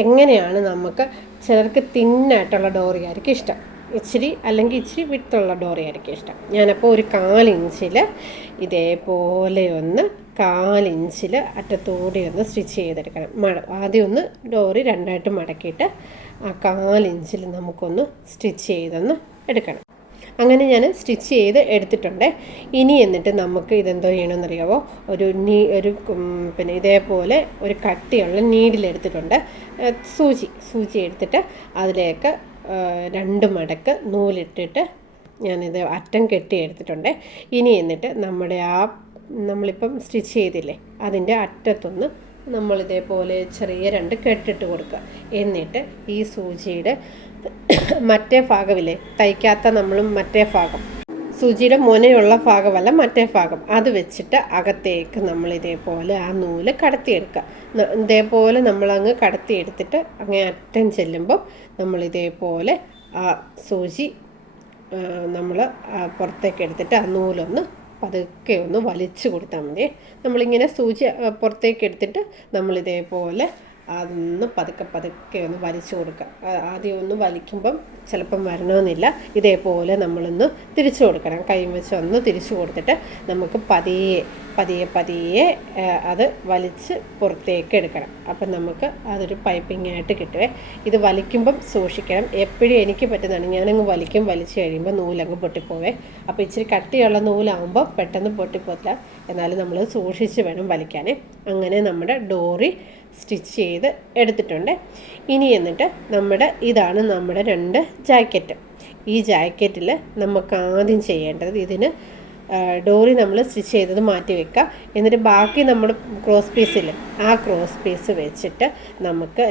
എങ്ങനെയാണ്, നമുക്ക് ചിലർക്ക് തിന്നായിട്ടുള്ള ഡോറി ആയിരിക്കും ഇഷ്ടം, അല്ലെങ്കിൽ ഇച്ചിരി വിട്ടുള്ള ഡോറി ആയിരിക്കും ഇഷ്ടം. ഞാനപ്പോൾ ഒരു 1/4 ഇഞ്ചിൽ ഇതേപോലെ ഒന്ന് 1/4 ഇഞ്ചിൽ അറ്റത്തോടെ ഒന്ന് സ്റ്റിച്ച് ചെയ്തെടുക്കണം. ആദ്യം ഒന്ന് ഡോറി രണ്ടായിട്ട് മടക്കിയിട്ട് ആ 1/4 ഇഞ്ചിൽ നമുക്കൊന്ന് സ്റ്റിച്ച് ചെയ്തൊന്ന് എടുക്കണം. അങ്ങനെ ഞാൻ സ്റ്റിച്ച് ചെയ്ത് എടുത്തിട്ടുണ്ട്. ഇനി എന്നിട്ട് നമുക്ക് ഇതെന്തോ ചെയ്യണമെന്നറിയാമോ, പിന്നെ ഇതേപോലെ ഒരു കട്ടിയുള്ള നീഡിലെടുത്തിട്ടുണ്ട്, സൂചി എടുത്തിട്ട് അതിലേക്ക് 2 മടക്ക് നൂലിട്ടിട്ട് ഞാനിത് അറ്റം കെട്ടി എടുത്തിട്ടുണ്ട്. ഇനി എന്നിട്ട് നമ്മളിപ്പം സ്റ്റിച്ച് ചെയ്തില്ലേ അതിൻ്റെ അറ്റത്തൊന്ന് നമ്മളിതേപോലെ ചെറിയ 2 കെട്ടിട്ട് കൊടുക്കുക. എന്നിട്ട് ഈ സൂചിയുടെ മറ്റേ ഭാഗമില്ലേ, തയ്ക്കാത്ത മറ്റേ ഭാഗം, സൂചിയുടെ മുനയുള്ള ഭാഗമല്ല മറ്റേ ഭാഗം, അത് വെച്ചിട്ട് അകത്തേക്ക് നമ്മളിതേപോലെ ആ നൂല് കടത്തിയെടുക്കുക. ഇതേപോലെ നമ്മളങ്ങ് കടത്തിയെടുത്തിട്ട് അങ്ങേ അറ്റം ചെല്ലുമ്പോൾ നമ്മളിതേപോലെ ആ സൂചി നമ്മൾ പുറത്തേക്ക് എടുത്തിട്ട് ആ നൂലൊന്ന് പതുക്കെ ഒന്ന് വലിച്ചു കൊടുത്താൽ മതി. നമ്മളിങ്ങനെ സൂചി പുറത്തേക്ക് എടുത്തിട്ട് നമ്മളിതേപോലെ അതൊന്ന് പതുക്കെ ഒന്ന് വലിച്ചു കൊടുക്കുക. ആദ്യം ഒന്ന് വലിക്കുമ്പം ചിലപ്പം വരണമെന്നില്ല. ഇതേപോലെ നമ്മളൊന്ന് തിരിച്ചു കൊടുക്കണം. കൈ വെച്ച് ഒന്ന് തിരിച്ചു കൊടുത്തിട്ട് നമുക്ക് പതിയെ അത് വലിച്ച് പുറത്തേക്ക് എടുക്കണം. അപ്പം നമുക്ക് അതൊരു പൈപ്പിംഗ് ആയിട്ട് കിട്ടുവേ. ഇത് വലിക്കുമ്പം സൂക്ഷിക്കണം. എപ്പോഴും എനിക്ക് പറ്റുന്നതാണ്, ഞാനങ്ങ് വലിച്ചു കഴിയുമ്പോൾ നൂലങ്ങ് പൊട്ടിപ്പോവേ. അപ്പോൾ ഇച്ചിരി കട്ടിയുള്ള നൂലാകുമ്പോൾ പെട്ടെന്ന് പൊട്ടിപ്പോത്തില്ല. എന്നാലും നമ്മൾ സൂക്ഷിച്ച് വേണം വലിക്കാനേ. അങ്ങനെ നമ്മുടെ ഡോറി സ്റ്റിച്ച് ചെയ്ത് എടുത്തിട്ടുണ്ട്. ഇനി എന്നിട്ട് ഇതാണ് നമ്മുടെ 2 ജാക്കറ്റ്. ഈ ജാക്കറ്റിൽ നമുക്ക് ആദ്യം ചെയ്യേണ്ടത്, ഇതിന് ഡോറി നമ്മൾ സ്റ്റിച്ച് ചെയ്തത് മാറ്റി വെക്കുക. എന്നിട്ട് ബാക്കി നമ്മൾ ക്രോസ് പീസില്ലേ ആ ക്രോസ് പീസ് വെച്ചിട്ട് നമുക്ക്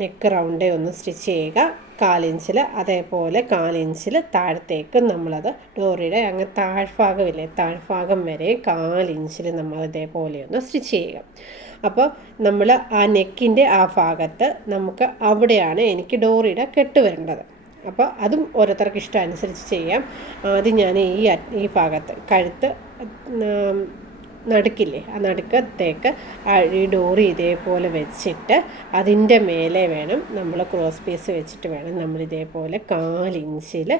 നെക്ക് റൗണ്ടേ ഒന്ന് സ്റ്റിച്ച് ചെയ്യുക. 1/4 ഇഞ്ചിൽ, അതേപോലെ 1/4 ഇഞ്ചിൽ താഴത്തേക്ക് നമ്മളത് ഡോറിയുടെ അങ്ങ് താഴ്ഭാഗം വരെ 1/4 ഇഞ്ചിൽ നമ്മൾ ഇതേപോലെ ഒന്ന് സ്റ്റിച്ച് ചെയ്യുക. അപ്പോൾ നമ്മൾ ആ നെക്കിൻ്റെ ആ ഭാഗത്ത് നമുക്ക് അവിടെയാണ് എനിക്ക് ഡോറിയുടെ കെട്ട് വരേണ്ടത്. അപ്പോൾ അതും ഓരോരുത്തർക്ക് ഇഷ്ടം അനുസരിച്ച് ചെയ്യാം. ആദ്യം ഞാൻ ഈ ഭാഗത്ത് കഴുത്ത് നടുക്കില്ലേ ആ നടുക്കത്തേക്ക് ഈ ഡോറി ഇതേപോലെ വെച്ചിട്ട് അതിൻ്റെ മേലെ വേണം നമ്മൾ ക്രോസ് പീസ് വെച്ചിട്ട് വേണം നമ്മളിതേപോലെ 1/4 ഇഞ്ചിൽ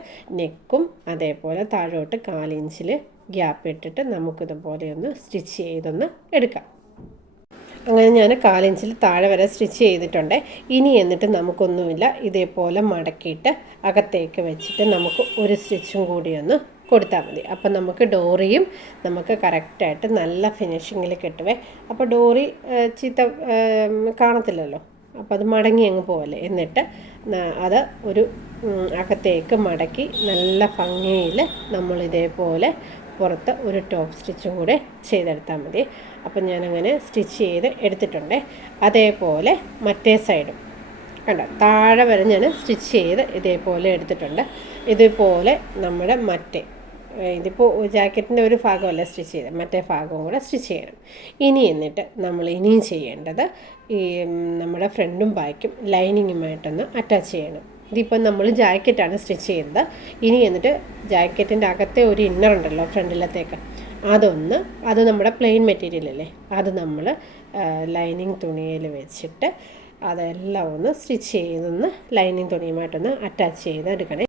നെക്കും അതേപോലെ താഴോട്ട് 1/4 ഇഞ്ചിൽ ഗ്യാപ്പ് ഇട്ടിട്ട് നമുക്കിതുപോലെ ഒന്ന് സ്റ്റിച്ച് ചെയ്തൊന്ന് എടുക്കാം. അങ്ങനെ ഞാൻ 1/4 ഇഞ്ചിൽ താഴെ വരെ സ്റ്റിച്ച് ചെയ്തിട്ടുണ്ട്. ഇനി എന്നിട്ട് നമുക്കൊന്നുമില്ല, ഇതേപോലെ മടക്കിയിട്ട് അകത്തേക്ക് വെച്ചിട്ട് നമുക്ക് ഒരു സ്റ്റിച്ചും കൂടി ഒന്ന് കൊടുത്താൽ മതി. അപ്പം നമുക്ക് ഡോറിയും നമുക്ക് കറക്റ്റായിട്ട് നല്ല ഫിനിഷിങ്ങിൽ കിട്ടുവേ. അപ്പോൾ ഡോറി ചീത്ത കാണത്തില്ലല്ലോ, അപ്പോൾ അത് മടങ്ങി അങ്ങ് പോവല്ലേ. എന്നിട്ട് അത് ഒരു അകത്തേക്ക് മടക്കി നല്ല ഭംഗിയിൽ നമ്മളിതേപോലെ പുറത്ത് ഒരു ടോപ്പ് സ്റ്റിച്ചും കൂടെ ചെയ്തെടുത്താൽ മതി. അപ്പം ഞാനങ്ങനെ സ്റ്റിച്ച് ചെയ്ത് എടുത്തിട്ടുണ്ട്. അതേപോലെ മറ്റേ സൈഡും കണ്ടോ താഴെ വരെ ഞാൻ സ്റ്റിച്ച് ചെയ്ത് ഇതേപോലെ എടുത്തിട്ടുണ്ട്. ഇതുപോലെ നമ്മുടെ ഇതിപ്പോൾ ജാക്കറ്റിൻ്റെ ഒരു ഭാഗമല്ല സ്റ്റിച്ച് ചെയ്തത്, മറ്റേ ഭാഗവും കൂടെ സ്റ്റിച്ച് ചെയ്യണം. എന്നിട്ട് നമ്മൾ ഇനിയും ചെയ്യേണ്ടത് നമ്മുടെ ഫ്രണ്ടും ബാക്കും ലൈനിങ്ങുമായിട്ടൊന്ന് അറ്റാച്ച് ചെയ്യണം. ഇതിപ്പോൾ നമ്മൾ ജാക്കറ്റാണ് സ്റ്റിച്ച് ചെയ്തത്. എന്നിട്ട് ജാക്കറ്റിൻ്റെ അകത്തെ ഒരു ഇന്നർ ഉണ്ടല്ലോ ഫ്രണ്ടിലത്തേക്ക്, അത് നമ്മുടെ പ്ലെയിൻ മെറ്റീരിയലല്ലേ, അത് നമ്മൾ ലൈനിങ് തുണിയിൽ വെച്ചിട്ട് അതെല്ലാം ഒന്ന് സ്റ്റിച്ച് ചെയ്തൊന്ന് ലൈനിങ് തുണിയുമായിട്ടൊന്ന് അറ്റാച്ച് ചെയ്തെടുക്കണേ.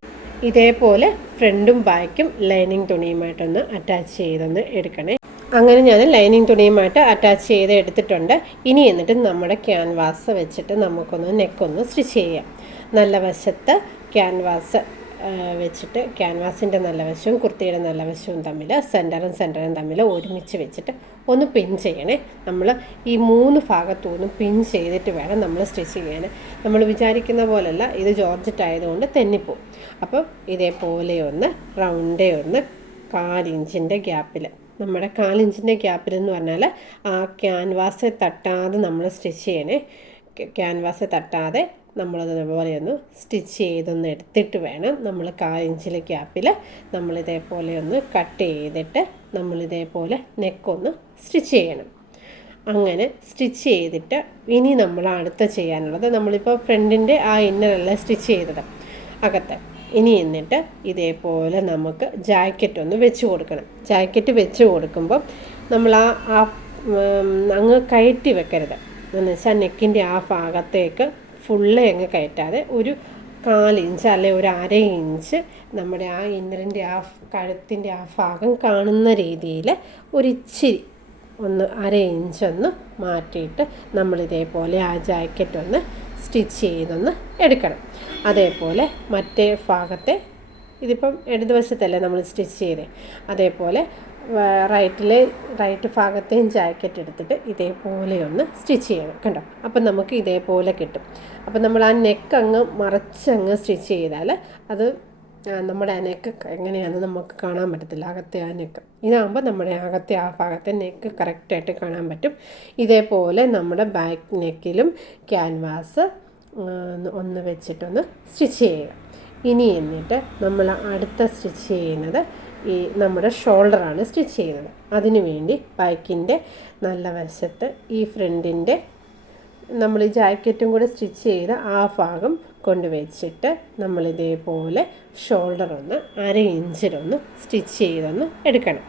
ഇതേപോലെ ഫ്രണ്ടും ബാക്കും ലൈനിങ് തുണിയുമായിട്ടൊന്ന് അറ്റാച്ച് ചെയ്തൊന്ന് എടുക്കണേ. അങ്ങനെ ഞാൻ ലൈനിങ് തുണിയുമായിട്ട് അറ്റാച്ച് ചെയ്ത് എടുത്തിട്ടുണ്ട്. ഇനി എന്നിട്ട് നമ്മുടെ ക്യാൻവാസ് വെച്ചിട്ട് നമുക്കൊന്ന് നെക്കൊന്ന് സ്റ്റിച്ച് ചെയ്യാം. നല്ല വശത്ത് ക്യാൻവാസ് വെച്ചിട്ട് ക്യാൻവാസിൻ്റെ നല്ല വശവും കുർത്തിയുടെ നല്ല വശവും തമ്മിൽ സെൻറ്ററും തമ്മിൽ ഒരുമിച്ച് വെച്ചിട്ട് ഒന്ന് പിൻ ചെയ്യണേ. നമ്മൾ ഈ 3 ഭാഗത്തുനിന്നും പിൻ ചെയ്തിട്ട് വേണം നമ്മൾ സ്റ്റിച്ച് ചെയ്യാൻ. നമ്മൾ വിചാരിക്കുന്ന പോലല്ല, ഇത് ജോർജറ്റ് ആയതുകൊണ്ട് തെന്നിപ്പോവും. അപ്പം ഇതേപോലെ ഒന്ന് റൗണ്ടേ ഒന്ന് 1/4 ഇഞ്ചിൻ്റെ ഗ്യാപ്പിൽ, നമ്മുടെ 1/4 ഇഞ്ചിൻ്റെ ഗ്യാപ്പിലെന്ന് പറഞ്ഞാൽ ആ ക്യാൻവാസ് തട്ടാതെ നമ്മൾ സ്റ്റിച്ച് ചെയ്യണേ. ക്യാൻവാസ് തട്ടാതെ നമ്മളതുപോലെ ഒന്ന് സ്റ്റിച്ച് ചെയ്തൊന്ന് എടുത്തിട്ട് വേണം നമ്മൾ 1/4 ഇഞ്ചിലെ ഗ്യാപ്പിൽ നമ്മളിതേപോലെ ഒന്ന് കട്ട് ചെയ്തിട്ട് നമ്മളിതേപോലെ നെക്കൊന്ന് സ്റ്റിച്ച് ചെയ്യണം. അങ്ങനെ സ്റ്റിച്ച് ചെയ്തിട്ട് ഇനി നമ്മൾ അടുത്ത ചെയ്യാനുള്ളത്, നമ്മളിപ്പോൾ ഫ്രണ്ടിൻ്റെ ആ ഇന്നറല്ല സ്റ്റിച്ച് ചെയ്തത് അകത്ത്. ഇനി എന്നിട്ട് ഇതേപോലെ നമുക്ക് ജാക്കറ്റ് ഒന്ന് വെച്ച് കൊടുക്കണം. ജാക്കറ്റ് വെച്ച് കൊടുക്കുമ്പോൾ നമ്മൾ അങ്ങ് കയറ്റി വെക്കരുത്. എന്ന് വെച്ചാൽ നെക്കിൻ്റെ ആ ഭാഗത്തേക്ക് ഫുള്ള് അങ്ങ് കയറ്റാതെ ഒരു 1/4 ഇഞ്ച് അല്ലെങ്കിൽ ഒരു 1/2 ഇഞ്ച് നമ്മുടെ ആ ഇന്നറിൻ്റെ ആ കഴുത്തിൻ്റെ ആ ഭാഗം കാണുന്ന രീതിയിൽ ഒരിച്ചിരി ഒന്ന് 1/2 ഇഞ്ചൊന്ന് മാറ്റിയിട്ട് നമ്മളിതേപോലെ ആ ജാക്കറ്റ് ഒന്ന് സ്റ്റിച്ച് ചെയ്തൊന്ന് എടുക്കണം. അതേപോലെ മറ്റേ ഭാഗത്തെ, ഇതിപ്പം ഇടതുവശത്തല്ലേ നമ്മൾ സ്റ്റിച്ച് ചെയ്തേ, അതേപോലെ റൈറ്റ് ഭാഗത്തെയും ജാക്കറ്റ് എടുത്തിട്ട് ഇതേപോലെ ഒന്ന് സ്റ്റിച്ച് ചെയ്യണം. കണ്ടോ? അപ്പം നമുക്ക് ഇതേപോലെ കിട്ടും. അപ്പം നമ്മൾ ആ നെക്ക് അങ്ങ് മറച്ചങ്ങ് സ്റ്റിച്ച് ചെയ്താൽ അത് നമ്മുടെ ആ നെക്ക് എങ്ങനെയാണെന്ന് നമുക്ക് കാണാൻ പറ്റത്തില്ല, അകത്തെ ആ നെക്ക്. ഇതാകുമ്പോൾ നമ്മുടെ അകത്തെ ആ ഭാഗത്തെ നെക്ക് കറക്റ്റായിട്ട് കാണാൻ പറ്റും. ഇതേപോലെ നമ്മുടെ ബാക്ക് നെക്കിലും ക്യാൻവാസ് ഒന്ന് വെച്ചിട്ടൊന്ന് സ്റ്റിച്ച് ചെയ്യുക. ഇനി എന്നിട്ട് നമ്മൾ അടുത്ത സ്റ്റിച്ച് ചെയ്യുന്നത് ഈ നമ്മുടെ ഷോൾഡറാണ് സ്റ്റിച്ച് ചെയ്യുന്നത്. അതിനു വേണ്ടി ബാക്കിൻ്റെ നല്ല വശത്ത് ഈ ഫ്രണ്ടിൻ്റെ നമ്മൾ ഈ ജാക്കറ്റും കൂടെ സ്റ്റിച്ച് ചെയ്ത് ആ ഭാഗം കൊണ്ടുവച്ചിട്ട് നമ്മളിതേപോലെ ഷോൾഡർ ഒന്ന് 1/2 ഇഞ്ചിലൊന്ന് സ്റ്റിച്ച് ചെയ്തൊന്ന് എടുക്കണം.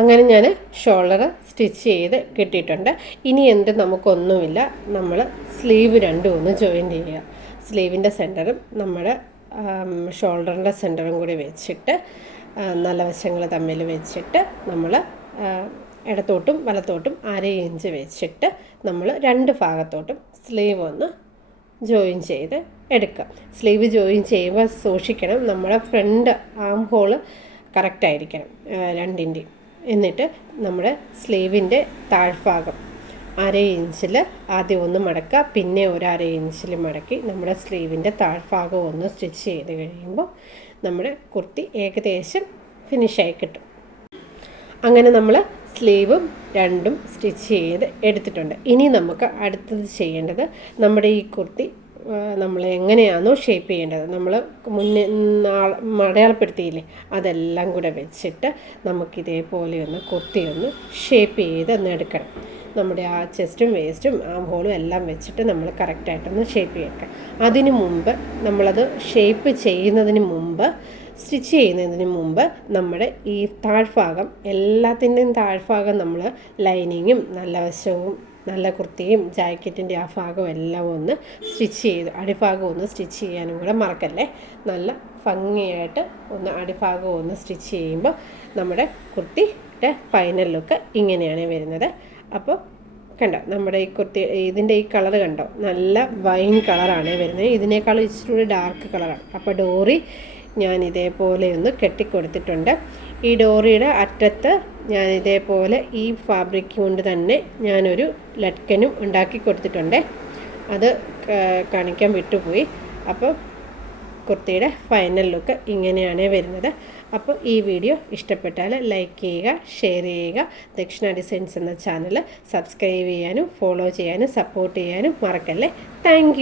അങ്ങനെ ഞാൻ ഷോൾഡർ സ്റ്റിച്ച് ചെയ്ത് കിട്ടിയിട്ടുണ്ട്. ഇനി എന്ത് നമുക്കൊന്നുമില്ല, നമ്മൾ സ്ലീവ് രണ്ടും ഒന്ന് ജോയിൻ്റ് ചെയ്യുക. സ്ലീവിൻ്റെ സെൻറ്ററും നമ്മുടെ ഷോൾഡറിൻ്റെ സെൻറ്ററും കൂടി വെച്ചിട്ട് നല്ല വശങ്ങൾ തമ്മിൽ വെച്ചിട്ട് നമ്മൾ ഇടത്തോട്ടും വലത്തോട്ടും 1/2 ഇഞ്ച് വെച്ചിട്ട് നമ്മൾ 2 ഭാഗത്തോട്ടും സ്ലീവ് ഒന്ന് ജോയിൻ ചെയ്ത് എടുക്കുക. സ്ലീവ് ജോയിൻ ചെയ്യുമ്പോൾ സൂക്ഷിക്കണം, നമ്മുടെ ഫ്രണ്ട് ആം ഹോള് കറക്റ്റായിരിക്കണം രണ്ടിൻ്റെയും. എന്നിട്ട് നമ്മുടെ സ്ലീവിൻ്റെ താഴ്ഭാഗം 1/2 ഇഞ്ചിൽ ആദ്യം ഒന്ന് മടക്കുക, പിന്നെ ഒരു 1/2 ഇഞ്ചിൽ മടക്കി നമ്മുടെ സ്ലീവിൻ്റെ താഴ്ഭാഗം ഒന്ന് സ്റ്റിച്ച് ചെയ്ത് കഴിയുമ്പോൾ നമ്മുടെ കുർത്തി ഏകദേശം ഫിനിഷായി കിട്ടും. അങ്ങനെ നമ്മൾ സ്ലീവും രണ്ടും സ്റ്റിച്ച് ചെയ്ത് എടുത്തിട്ടുണ്ട്. ഇനി നമുക്ക് അടുത്തത് ചെയ്യേണ്ടത്, നമ്മുടെ ഈ കുർത്തി നമ്മൾ എങ്ങനെയാണോ ഷേപ്പ് ചെയ്യേണ്ടത്, നമ്മൾ മുന്നേ അടയാളപ്പെടുത്തിയില്ലേ, അതെല്ലാം കൂടെ വെച്ചിട്ട് നമുക്കിതേപോലെ ഒന്ന് കുർത്തി ഒന്ന് ഷേപ്പ് ചെയ്ത് ഒന്ന് എടുക്കണം. നമ്മുടെ ആ ചെസ്റ്റും വേസ്റ്റും ആം ഹോളും എല്ലാം വെച്ചിട്ട് നമ്മൾ കറക്റ്റായിട്ടൊന്ന് ഷേപ്പ് ചെയ്യണം. അതിനു മുമ്പ് നമ്മളത് ഷേപ്പ് ചെയ്യുന്നതിന് മുമ്പ്, സ്റ്റിച്ച് ചെയ്യുന്നതിന് മുമ്പ് നമ്മുടെ ഈ താഴ്ഭാഗം, എല്ലാത്തിൻ്റെയും താഴ്ഭാഗം നമ്മൾ ലൈനിങ്ങും നല്ല വശവും നല്ല കുർത്തിയും ജാക്കറ്റിൻ്റെ ആ ഭാഗം എല്ലാം ഒന്ന് സ്റ്റിച്ച് ചെയ്ത്, അടിഭാഗം ഒന്ന് സ്റ്റിച്ച് ചെയ്യാനും കൂടെ മറക്കല്ലേ. നല്ല ഭംഗിയായിട്ട് ഒന്ന് അടിഭാഗം ഒന്ന് സ്റ്റിച്ച് ചെയ്യുമ്പോൾ നമ്മുടെ കുർത്തിയുടെ ഫൈനൽ ലുക്ക് ഇങ്ങനെയാണ് വരുന്നത്. അപ്പോൾ കണ്ടോ, നമ്മുടെ ഈ കുർത്തി, ഇതിൻ്റെ ഈ കളർ കണ്ടോ, നല്ല വൈൻ കളറാണ് വരുന്നത്. ഇതിനേക്കാളും ഇച്ചിരി കൂടി ഡാർക്ക് കളറാണ്. അപ്പോൾ ഡോറി ഞാൻ ഇതേപോലെ ഒന്ന് കെട്ടിക്കൊടുത്തിട്ടുണ്ട്. ഈ ഡോറിയുടെ അറ്റത്ത് ഞാൻ ഇതേപോലെ ഈ ഫാബ്രിക് കൊണ്ട് തന്നെ ഞാനൊരു ലട്കനും ഉണ്ടാക്കി കൊടുത്തിട്ടുണ്ട്. അത് കാണിക്കാൻ വിട്ടുപോയി. അപ്പോൾ കുർത്തിയുടെ ഫൈനൽ ലുക്ക് ഇങ്ങനെയാണ് വരുന്നത്. അപ്പോൾ ഈ വീഡിയോ ഇഷ്ടപ്പെട്ടാൽ ലൈക്ക് ചെയ്യുക, ഷെയർ ചെയ്യുക. ദക്ഷിണ ഡിസൈൻസ് എന്ന ചാനൽ സബ്സ്ക്രൈബ് ചെയ്യാനും ഫോളോ ചെയ്യാനും സപ്പോർട്ട് ചെയ്യാനും മറക്കല്ലേ. താങ്ക്